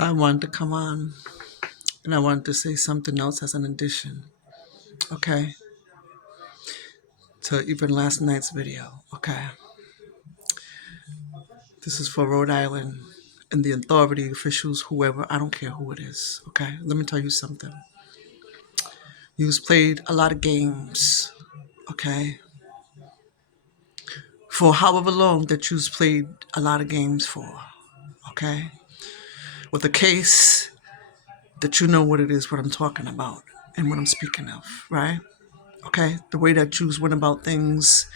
So I wanted to come on and I wanted to say something else as an addition, okay, to even last night's video, okay? This is for Rhode Island and the authority officials, whoever, I don't care who it is, okay? Let me tell you something. You've played a lot of games, okay? For however long that you've played a lot of games for, okay? With a case that you know what it is, what I'm talking about and what I'm speaking of, right? Okay? The way that you went about things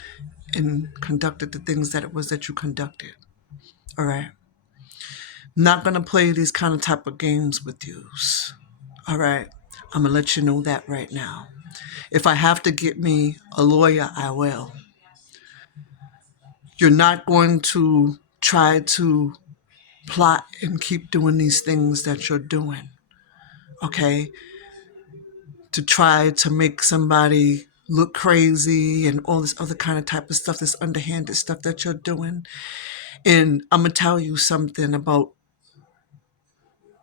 and conducted the things that it was that you conducted. All right. Not gonna play these kind of type of games with you. All right. I'm gonna let you know that right now. If I have to get me a lawyer, I will. You're not going to try to plot and keep doing these things that you're doing. Okay. To try to make somebody look crazy and all this other kind of type of stuff, this underhanded stuff that you're doing. And I'm gonna tell you something about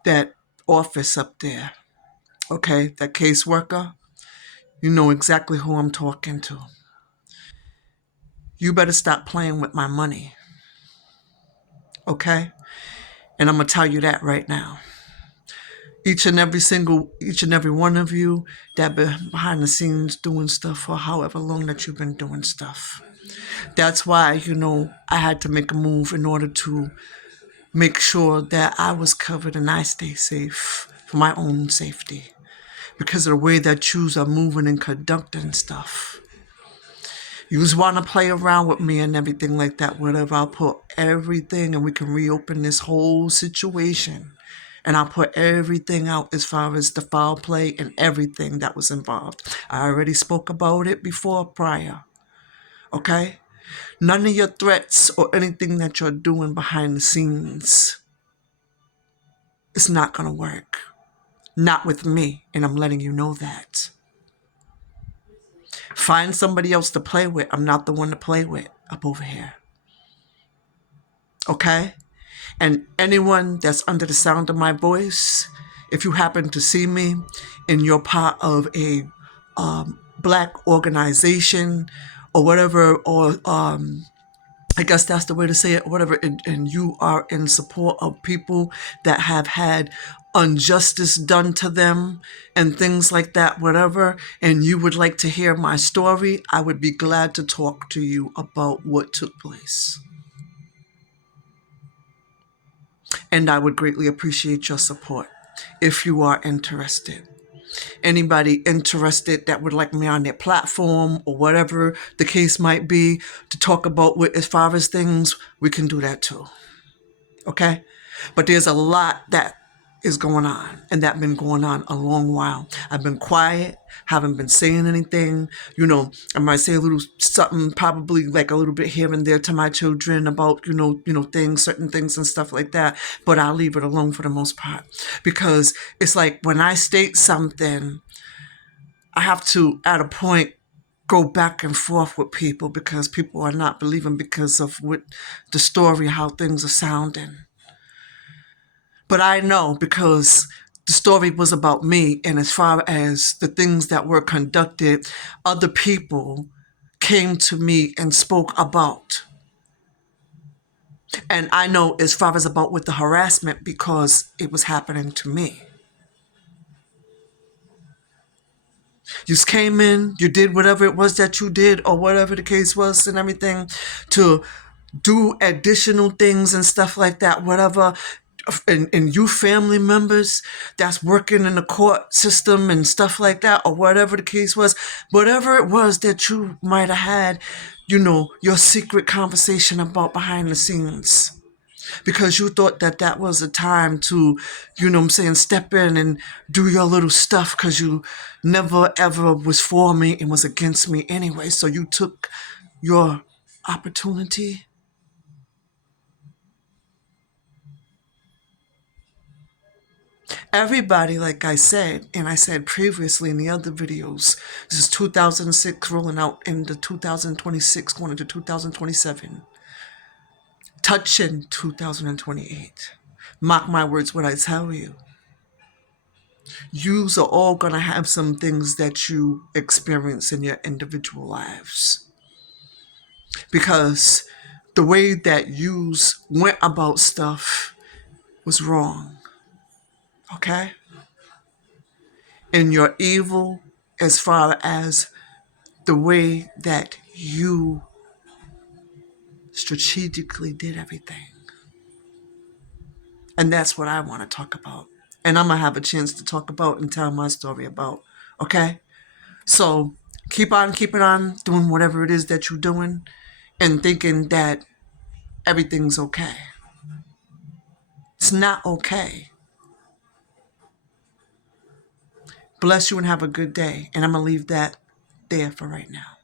that office up there, okay, that caseworker, you know exactly who I'm talking to. You better stop playing with my money, okay? And I'm gonna tell you that right now. Each and every one of you that been behind the scenes doing stuff for however long that you've been doing stuff. That's why, I had to make a move in order to make sure that I was covered and I stay safe for my own safety. Because of the way that yous are moving and conducting stuff. Yous want to play around with me and everything like that, whatever. I'll put everything and we can reopen this whole situation. And I'll put everything out as far as the foul play and everything that was involved. I already spoke about it before prior. Okay? None of your threats or anything that you're doing behind the scenes, it's not going to work. Not with me, and I'm letting you know that. Find somebody else to play with. I'm not the one to play with up over here. Okay? And anyone that's under the sound of my voice, if you happen to see me and you're part of a black organization or whatever, or I guess that's the way to say it, whatever, and you are in support of people that have had injustice done to them and things like that, whatever, and you would like to hear my story, I would be glad to talk to you about what took place. And I would greatly appreciate your support if you are interested. Anybody interested that would like me on their platform or whatever the case might be to talk about what, as far as things, we can do that too. Okay? But there's a lot that is going on, and that's been going on a long while. I've been quiet, haven't been saying anything. I might say a little something, probably like a little bit here and there to my children about, things, certain things and stuff like that. But I'll leave it alone for the most part. Because it's like when I state something, I have to, at a point, go back and forth with people because people are not believing because of what the story, how things are sounding. But I know because the story was about me, and as far as the things that were conducted, other people came to me and spoke about. And I know as far as about with the harassment because it was happening to me. You came in, you did whatever it was that you did or whatever the case was and everything to do additional things and stuff like that, whatever. And you family members that's working in the court system and stuff like that, or whatever the case was, whatever it was that you might have had, your secret conversation about behind the scenes. Because you thought that that was a time to, step in and do your little stuff because you never ever was for me and was against me anyway. So you took your opportunity. Everybody, like I said, and I said previously in the other videos, this is 2006 rolling out into 2026, going into 2027, touching 2028. Mark my words what I tell you. Yous are all going to have some things that you experience in your individual lives. Because the way that yous went about stuff was wrong. Okay? And you're evil as far as the way that you strategically did everything. And that's what I want to talk about. And I'm going to have a chance to talk about and tell my story about. Okay? So keep on keeping on doing whatever it is that you're doing and thinking that everything's okay. It's not okay. Bless you and have a good day. And I'm going to leave that there for right now.